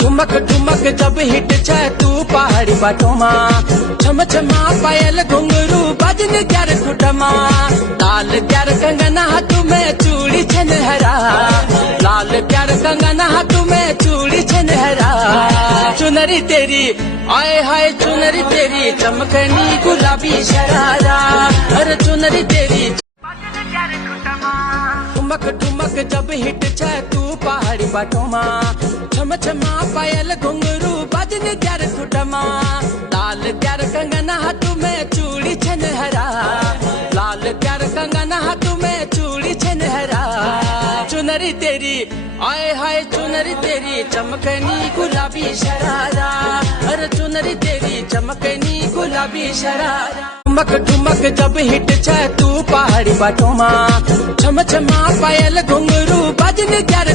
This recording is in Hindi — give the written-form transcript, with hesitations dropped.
ठुमक ठुमक जब हिट छे तू पहाड़ी बाटोमा, छम छमा पायल घुंघरू बजन ग्यार खुटमा, लाल प्यार कंगना हाथ में चूड़ी छनहरा, लाल प्यार कंगना हाथ में चूड़ी छनहरा। चुनरी तेरी आए हाय चुनरी तेरी चमकनी गुलाबी शरारा, अरे चुनरी तेरी ठुमक ठुमक जब हिट छे तू पहाड़ी बाटोमा, छम छमा पायल घुंघरू बजन ग्यार खुटमा, लाल प्यार कंगना हाथ में चूड़ी छनहरा, लाल प्यार कंगना हाथ में चूड़ी छनहरा। चुनरी तेरी आए हाय चुनरी तेरी चमकनी गुलाबी शरारा, अरे चुनरी तेरी चमकनी गुलाबी शरारा। ठुमक ठुमक जब हिट छे तू पहाड़ी बाटोमा, छम छमा पायल घुंघरू बजन ग्यार